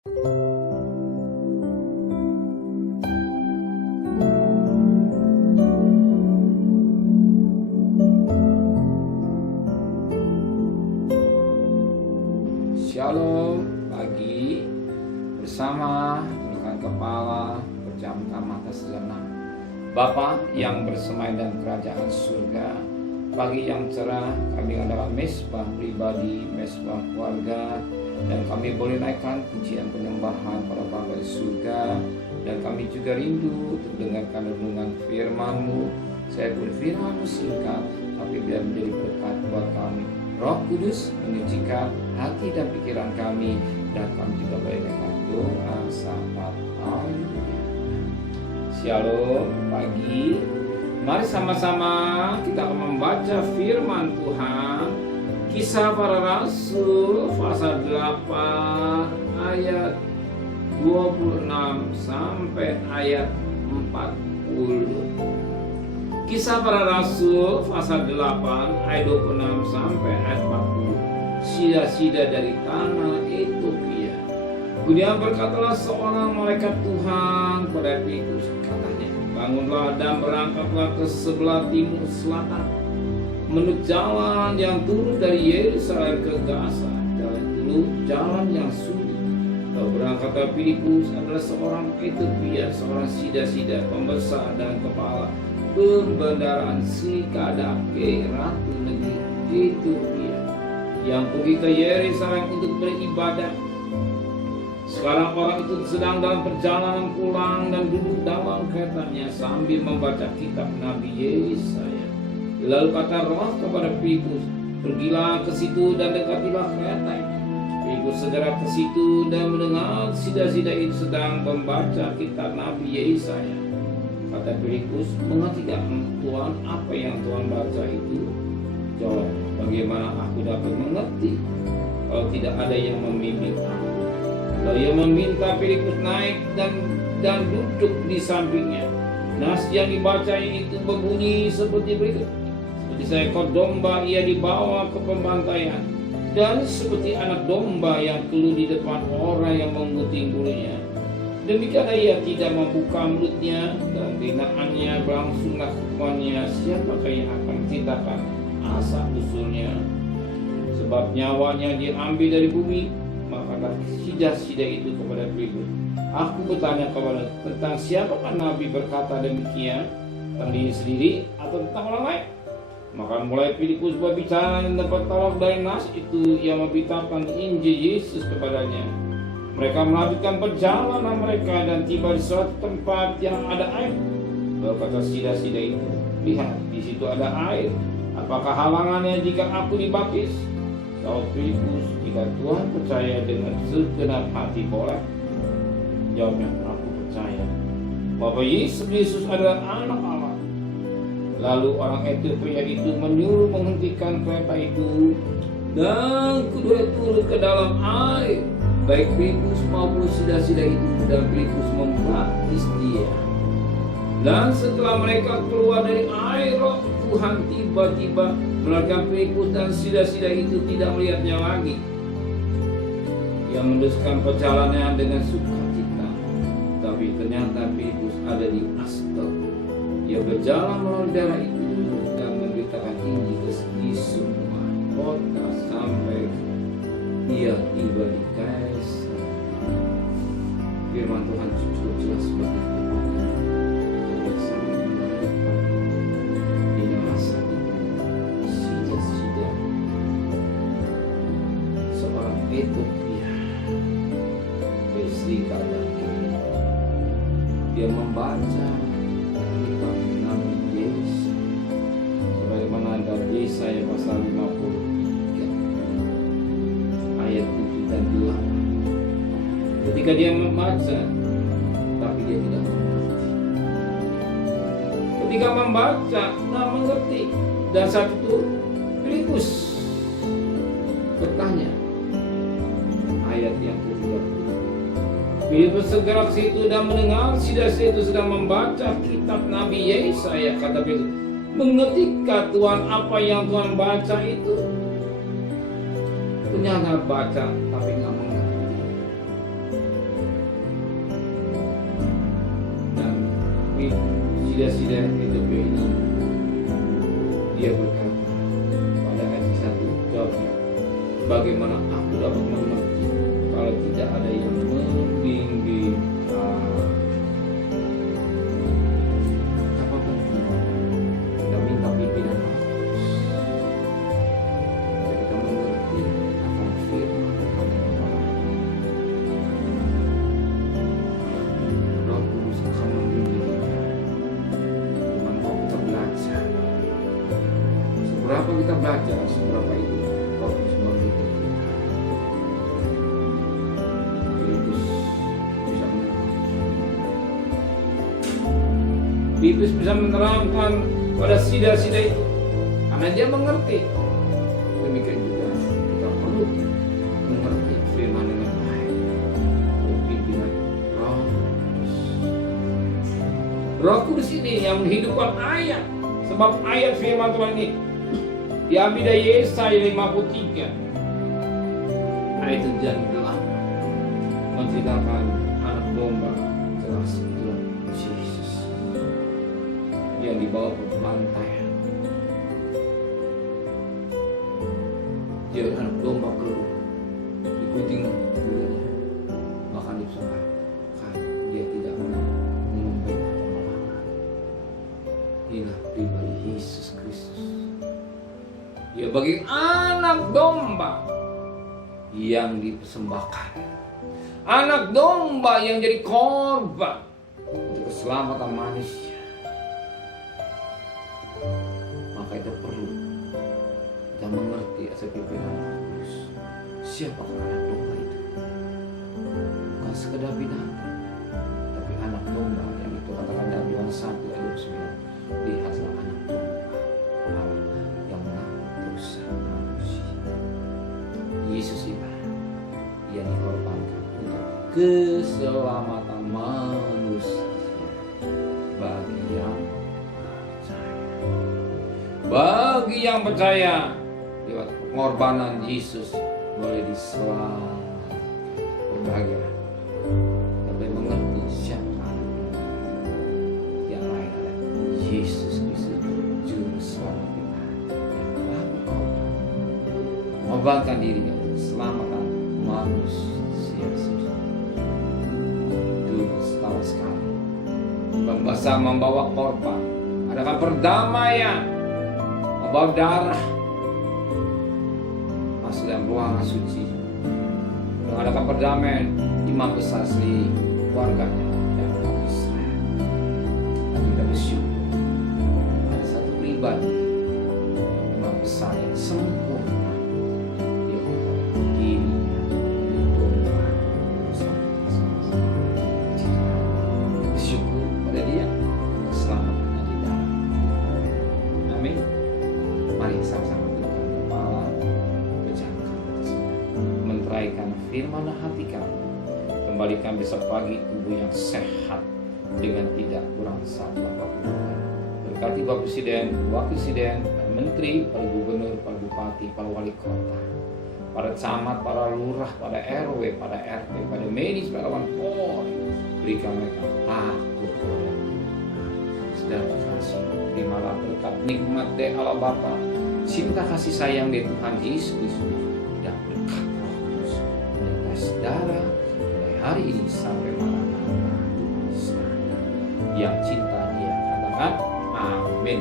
Shalom pagi bersama tundukkan kepala, pejamkan mata sejenak. Bapa yang bersemayam dalam kerajaan surga, pagi yang cerah kami adalah mesbah pribadi, mesbah keluarga, dan kami boleh naikkan pujian penyembahan pada Bapa di surga. Dan kami juga rindu untuk dengarkan renungan firman-Mu. Saya berfirman singkat, tapi biar menjadi berkat buat kami. Roh Kudus menyucikan hati dan pikiran kami, dan kami juga boleh dengar doa syafaat. Haleluya. Shalom pagi. Mari sama-sama kita akan membaca firman Tuhan. Kisah Para Rasul pasal 8 ayat 26 sampai ayat 40. Kisah Para Rasul pasal 8 ayat 26 sampai ayat 40. Sida-sida dari tanah Ethiopia. Kemudian berkatalah seorang malaikat Tuhan pada Filipus, katanya, bangunlah dan berangkatlah ke sebelah timur selatan, menurut jalan yang turun dari Yerusalem ke Gaza, jalan yang sunyi. Berangkatlah Filipus adalah seorang Ethiopia, seorang sida-sida, pembesar dan kepala pembendaraan si Kadake, ratu negeri Ethiopia, yang pergi ke Yerusalem untuk beribadah. Sekarang orang itu sedang dalam perjalanan pulang dan duduk dalam keretanya sambil membaca kitab Nabi Yesaya. Lalu kata Roh kepada Filipus, pergilah ke situ dan dekatilah kereta itu. Filipus segera ke situ dan mendengar sida-sida itu sedang membaca kitab Nabi Yesaya. Kata Filipus, mengerti tak Tuhan apa yang Tuhan baca itu? Jawab, bagaimana aku dapat mengerti kalau tidak ada yang membimbing aku? Lalu ia meminta Filipus naik dan duduk di sampingnya. Nas yang dibacanya itu berbunyi seperti berikut. Seperti seekor domba ia dibawa ke pembantaian, dan seperti anak domba yang keluh di depan orang yang menggunting bulunya, demikianlah ia tidak membuka mulutnya, dan binaannya berlangsunglah hukumannya. Siapakah yang akan ceritakan asal usulnya? Sebab nyawanya diambil dari bumi. Maka sida-sida itu kepada Filipus, aku bertanya kepada tentang siapakah Nabi berkata demikian, tentang diri sendiri atau tentang orang lain? Maka mulai Filipus berbicara dan dapat tolak dari nas itu yang memberitakan Injil Yesus kepadanya. Mereka melanjutkan perjalanan mereka dan tiba di suatu tempat yang ada air. Berkata sida-sida itu, lihat, di situ ada air. Apakah halangannya jika aku dibaptis? Jawab Filipus, jika Tuhan percaya dengan segenap hati boleh. Jawabnya, aku percaya bahwa Yesus adalah anak Allah. Lalu orang Ethiopia itu menyuruh menghentikan kereta itu, dan kedua turun ke dalam air, baik Filipus maupun sida-sida itu, dan Filipus membaptis dia. Dan setelah mereka keluar dari air, Roh Tuhan tiba-tiba menerangkan Filipus dan sida-sida itu tidak melihatnya lagi. Ia meneruskan perjalanannya dengan sukacita, tapi ternyata Filipus ada di Asdod. Ia berjalan melalui daerah itu dan memberitakan Injil di semua kota sampai ia tiba di Kaisar. Firman Tuhan cukup jelas bagi Ethiopia, Sri Kadake, dia membaca kitab Nabi Yesaya, sebagaimana dalam Yesaya pasal 53 ayat 7 dan 8. Ketika dia membaca, tapi dia tidak mengerti. Ketika membaca, tidak mengerti. Dan saat itu Filipus bertanya, ayat yang ke-30. Filipus segera ke situ dan mendengar sida-sida itu sedang membaca kitab Nabi Yesaya. Kata Filipus, mengertikah Tuhan apa yang Tuhan baca itu? Ternyata baca tapi nggak mengerti. sida-sida Ethiopia ini, dia berkata pada ayat 1, jawabnya, bagaimana aku dapat mengerti kalau tidak ada yang membimbing apapun kita minta pimpinan Roh Kudus, kita mengerti akan firman Tuhan yang baik. Roh Kudus akan membimbing kita dengan mau kita belajar. Seberapa kita belajar, seberapa itu Roh Kudus membimbing kita. Filipus bisa menerangkan pada sida-sida itu karena dia mengerti. Demikian juga kita perlu mengerti firman dengan baik. Pimpinan Roh Kudus. Roh Kudus ini yang menghidupkan ayat. Sebab ayat firman Tuhan ini diambil dari Yesaya 53 ayat 7 dan 8 menceritakan anak domba jelas itulah Yesus yang dibawa ke pembantaian. Dia anak domba keluar ikutin gurunya, bahkan disampaikan dia tidak mengumpai mata. Inilah pribadi Yesus Kristus. Dia bagi anak domba yang dipersembahkan, anak domba yang jadi korban untuk keselamatan manusia. Maka itu perlu kita mengerti asal pimpinan Roh Kudus. Siapakah anak domba itu? Bukan sekedar binatang, tapi anak domba yang itu katakan dalam Yohanes 1 ayat 29. Lihatlah anak domba Allah yang menanggung dosa manusia. Yesus itu yang dikorbankan untuk keselamatan manusia bagi yang bagi yang percaya lewat pengorbanan Yesus boleh diselamatkan. Berbahagia tapi mengerti siapa yang lain adalah Yesus Kristus juru selamat kita yang telah berkorban mengorbankan dirinya untuk keselamatan manusia. Dulu setahun sekali pembasa membawa korban, adakan perdamaian, membawa darah masuk dalam ruangan suci, mengadakan perdamaian imam besar asli keluarganya dan orang Israel. Dan kita bersyukur ada satu pribadi imam besar yang sempurna, dia dirinya domba bersama-sama. Bersyukur pada dia keselamatannya di dalam. Amin. Mari sama-sama tundukkan kepala, pejamkan mata semua, menteraikan firman hati kami, kembalikan besok pagi tubuh yang sehat dengan tidak kurang satu apapun. Berkati Bapak Presiden, Wakil Presiden, para Menteri, para Gubernur, para Bupati, para Wali Kota, para camat, para lurah, para RW, para RT, para medis, para lawan Polri, berikan mereka takut kepada saudara kasih. Terimalah berkat nikmat dari Allah Bapa, cinta kasih sayang dari Tuhan Yesus Kristus, dan berkat Roh Kudus menyertai saudara mulai hari ini sampai maranatha yang cinta Dia. Katakan amin.